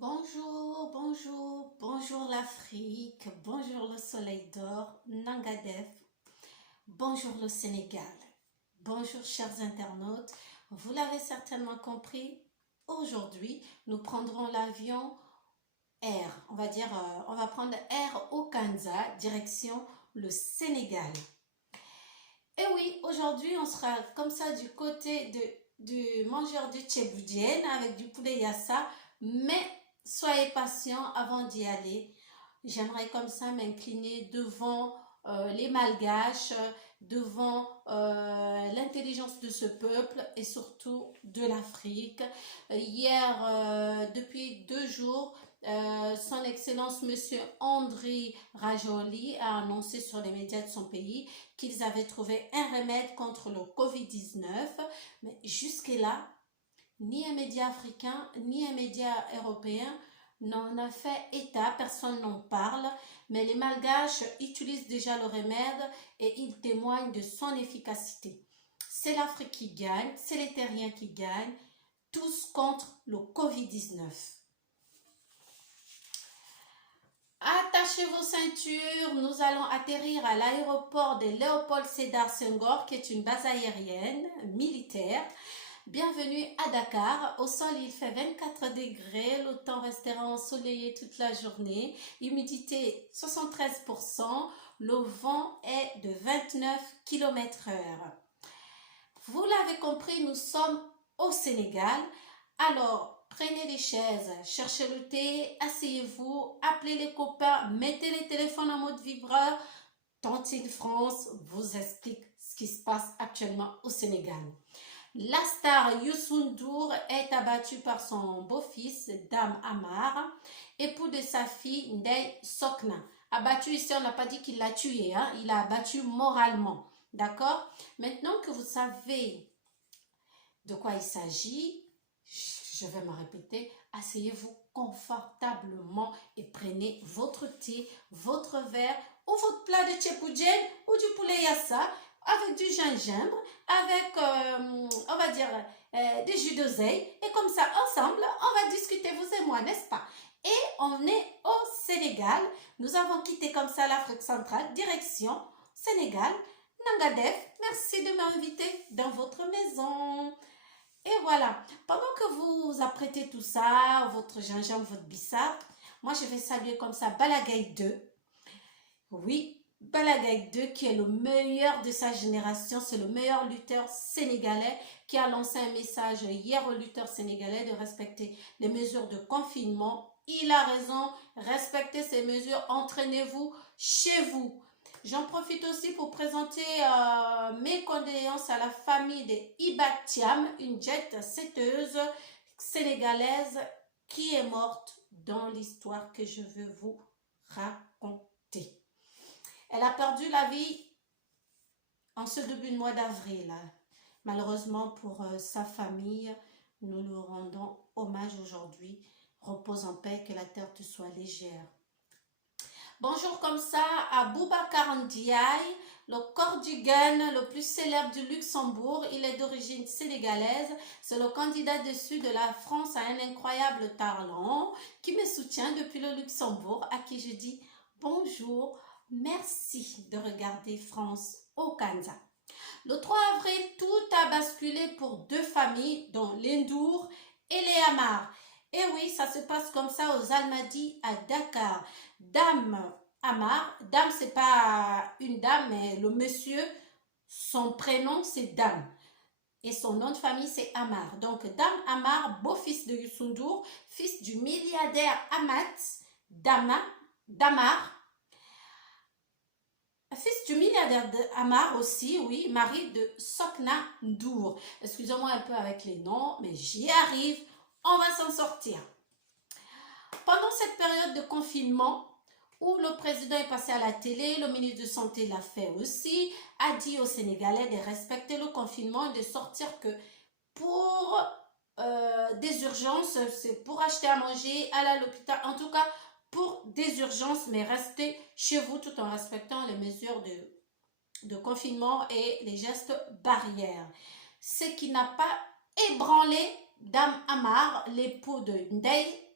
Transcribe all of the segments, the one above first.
Bonjour, bonjour, bonjour l'Afrique, bonjour le soleil d'or, Nangadef, bonjour le Sénégal, bonjour chers internautes. Vous l'avez certainement compris, aujourd'hui nous prendrons l'avion Air, on va prendre Air Okanza, direction le Sénégal. Et oui, aujourd'hui on sera comme ça du côté du mangeur de tchéboudienne avec du poulet yassa, mais soyez patient avant d'y aller. J'aimerais comme ça m'incliner devant les Malgaches, devant l'intelligence de ce peuple et surtout de l'Afrique. Hier, depuis 2 jours, son Excellence Monsieur Andry Rajoelina a annoncé sur les médias de son pays qu'ils avaient trouvé un remède contre le Covid-19. Mais jusque-là, ni un média africain, ni un média européen n'en a fait état, personne n'en parle, mais les Malgaches utilisent déjà le remède et ils témoignent de son efficacité. C'est l'Afrique qui gagne, c'est les terriens qui gagnent, tous contre le Covid-19. Attachez vos ceintures, nous allons atterrir à l'aéroport de Léopold Sédar Senghor, qui est une base aérienne militaire. Bienvenue à Dakar. Au sol, il fait 24 degrés. Le temps restera ensoleillé toute la journée. Humidité 73%. Le vent est de 29 km/h. Vous l'avez compris, nous sommes au Sénégal. Alors, prenez les chaises, cherchez le thé, asseyez-vous, appelez les copains, mettez les téléphones en mode vibreur. Tantine France vous explique ce qui se passe actuellement au Sénégal. La star Youssou N'Dour est abattu par son beau-fils, Dame Amar, époux de sa fille Ndeye Sokna. Abattu ici, on n'a pas dit qu'il l'a tué, hein? Il l'a abattu moralement. D'accord? Maintenant que vous savez de quoi il s'agit, je vais me répéter, asseyez-vous confortablement et prenez votre thé, votre verre ou votre plat de tchépoudienne ou du poulet yassa avec du gingembre, avec, on va dire, du jus d'oseille. Et comme ça, ensemble, on va discuter, vous et moi, n'est-ce pas? Et on est au Sénégal. Nous avons quitté comme ça l'Afrique centrale, direction Sénégal, Nangadef. Merci de m'inviter dans votre maison. Et voilà, pendant que vous apprêtez tout ça, votre gingembre, votre bissap, moi je vais saluer comme ça Balagaï 2. Oui, Balagaï 2 qui est le meilleur de sa génération, c'est le meilleur lutteur sénégalais qui a lancé un message hier aux lutteurs sénégalais de respecter les mesures de confinement. Il a raison, respectez ces mesures, entraînez-vous chez vous. J'en profite aussi pour présenter mes condoléances à la famille de Ibatiam, une jet-setteuse sénégalaise qui est morte dans l'histoire que je veux vous raconter. Elle a perdu la vie en ce début de mois d'avril. Malheureusement pour sa famille, nous lui rendons hommage aujourd'hui. Repose en paix, que la terre te soit légère. Bonjour comme ça à Boubacar Ndiaye, le Cordugan le plus célèbre du Luxembourg. Il est d'origine sénégalaise. C'est le candidat dessus de la France à un incroyable talent qui me soutient depuis le Luxembourg, à qui je dis bonjour, merci de regarder France Okanza. Le 3 avril, tout a basculé pour deux familles, dont l'Endour et les Amar. Et oui, ça se passe comme ça aux Almadies à Dakar. Dame Amar, Dame c'est pas une dame, mais le monsieur, son prénom c'est Dame. Et son nom de famille c'est Amar. Donc Dame Amar, beau-fils de Youssou N'Dour, fils du milliardaire Amat Damar. Fils du milliardaire Amar aussi, oui, mari de Sokna N'Dour. Excusez-moi un peu avec les noms, mais j'y arrive. On va s'en sortir. Pendant cette période de confinement, où le président est passé à la télé, le ministre de Santé l'a fait aussi, a dit aux Sénégalais de respecter le confinement et de sortir que pour des urgences, c'est pour acheter à manger, aller à l'hôpital, en tout cas pour des urgences, mais rester chez vous tout en respectant les mesures de confinement et les gestes barrières. Ce qui n'a pas ébranlé Dame Amar, l'époux de Ndeye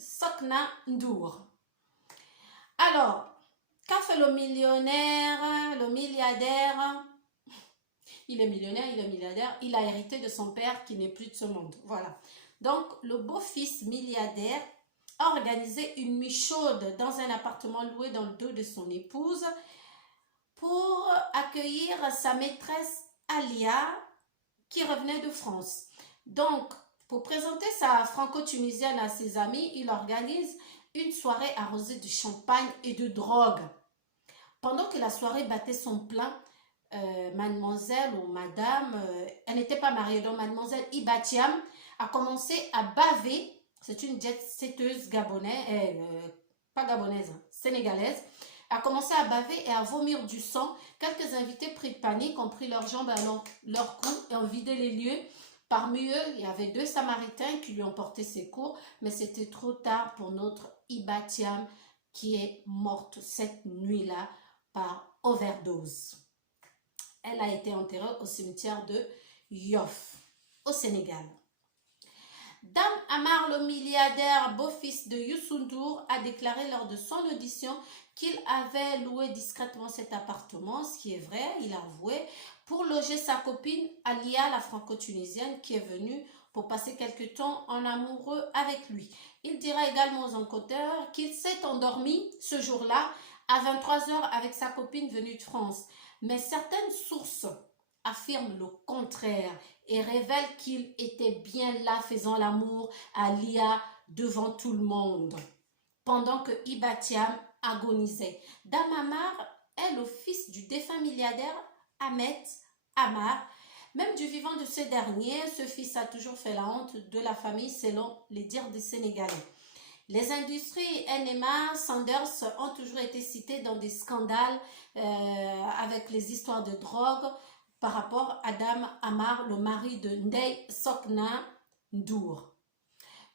Sokna Ndour. Alors, qu'a fait le millionnaire, le milliardaire? Il est millionnaire, il est milliardaire, il a hérité de son père qui n'est plus de ce monde. Voilà. Donc, le beau-fils milliardaire a organisé une nuit chaude dans un appartement loué dans le dos de son épouse pour accueillir sa maîtresse Alia qui revenait de France. Donc, pour présenter sa franco-tunisienne à ses amis, il organise une soirée arrosée de champagne et de drogue. Pendant que la soirée battait son plein, mademoiselle ou madame, elle n'était pas mariée, donc mademoiselle Ibatiam a commencé à baver. C'est une jet-setteuse gabonaise, pas gabonaise, sénégalaise, a commencé à baver et à vomir du sang. Quelques invités pris de panique ont pris leurs jambes à leur cou et ont vidé les lieux. Parmi eux, il y avait 2 Samaritains qui lui ont porté secours, mais c'était trop tard pour notre Ibatiam qui est morte cette nuit-là par overdose. Elle a été enterrée au cimetière de Yoff, au Sénégal. Dame Amar, le milliardaire beau-fils de Youssou N'Dour, a déclaré lors de son audition qu'il avait loué discrètement cet appartement, ce qui est vrai, il a avoué, pour loger sa copine Alia, la franco-tunisienne, qui est venue pour passer quelque temps en amoureux avec lui. Il dira également aux enquêteurs qu'il s'est endormi ce jour-là à 23 h avec sa copine venue de France. Mais certaines sources affirment le contraire et révèlent qu'il était bien là faisant l'amour à Lia devant tout le monde, pendant que Ibatiam agonisait. Dame Amar est le fils du défunt milliardaire Ahmed Amar. Même du vivant de ce dernier, ce fils a toujours fait la honte de la famille selon les dires des Sénégalais. Les industries NMA, Sanders ont toujours été citées dans des scandales avec les histoires de drogue par rapport à Dame Amar, le mari de Ndeye Sokna Ndour.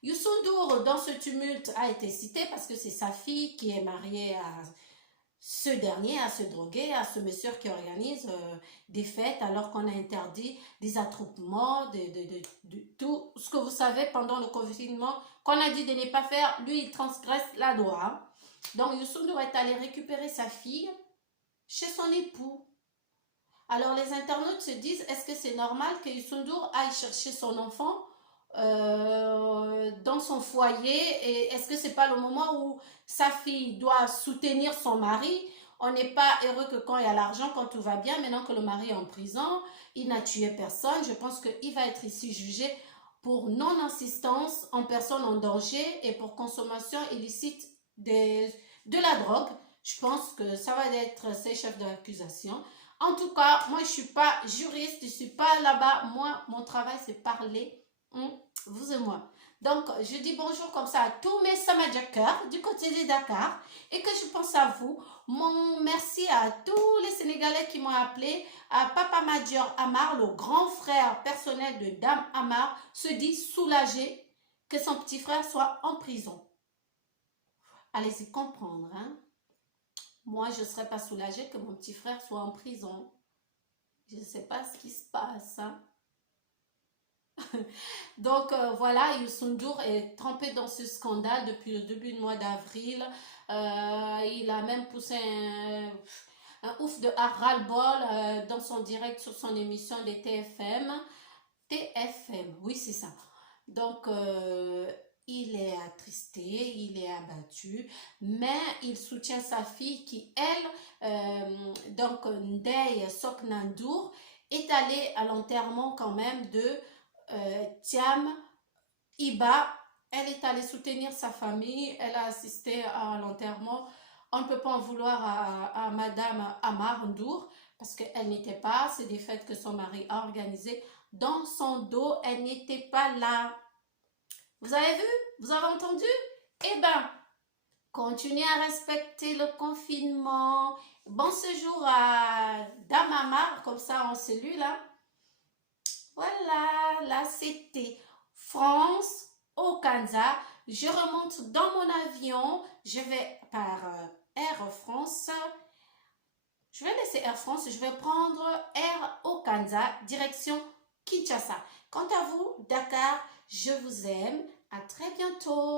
Youssou N'Dour, dans ce tumulte, a été cité parce que c'est sa fille qui est mariée à ce dernier, à ce drogué, à ce monsieur qui organise des fêtes alors qu'on a interdit des attroupements, de tout ce que vous savez pendant le confinement qu'on a dit de ne pas faire. Lui, il transgresse la loi. Donc, Youssou N'Dour est allé récupérer sa fille chez son époux. Alors, les internautes se disent, est-ce que c'est normal que Youssou N'Dour aille chercher son enfant dans son foyer, et est-ce que c'est pas le moment où sa fille doit soutenir son mari? On n'est pas heureux que quand il y a l'argent, quand tout va bien. Maintenant que le mari est en prison, il n'a tué personne, je pense qu'il va être ici jugé pour non-assistance en personne en danger et pour consommation illicite de la drogue. Je pense que ça va être ses chefs d'accusation. En tout cas, moi je suis pas juriste, je suis pas là-bas. Moi, mon travail c'est parler, vous et moi. Donc, je dis bonjour comme ça à tous mes Samadjakars du côté de Dakar et que je pense à vous. Mon merci à tous les Sénégalais qui m'ont appelé, à Papa Major Amar, le grand frère personnel de Dame Amar, se dit soulagé que son petit frère soit en prison. Allez-y comprendre, hein. Moi, je ne serais pas soulagée que mon petit frère soit en prison. Je ne sais pas ce qui se passe, hein. Donc voilà, Youssou N'Dour est trempé dans ce scandale depuis le début du mois d'avril. Il a même poussé un ouf de ras-le-bol dans son direct sur son émission de TFM. TFM, oui c'est ça. Donc il est attristé, il est abattu, mais il soutient sa fille qui, elle, donc Ndeye Sokna Ndour, est allée à l'enterrement quand même de Thiam Iba. Elle est allée soutenir sa famille, elle a assisté à l'enterrement. On ne peut pas en vouloir à Madame Amar Ndour parce qu'elle n'était pas, c'est des fêtes que son mari a organisées. Dans son dos, elle n'était pas là. Vous avez vu? Vous avez entendu? Eh bien, continuez à respecter le confinement. Bon séjour à Dame Amar, comme ça en cellule, hein. Voilà, là c'était France, au Canada. Je remonte dans mon avion. Je vais par Air France. Je vais laisser Air France. Je vais prendre Air au Canada, direction Kinshasa. Quant à vous, Dakar, je vous aime. À très bientôt.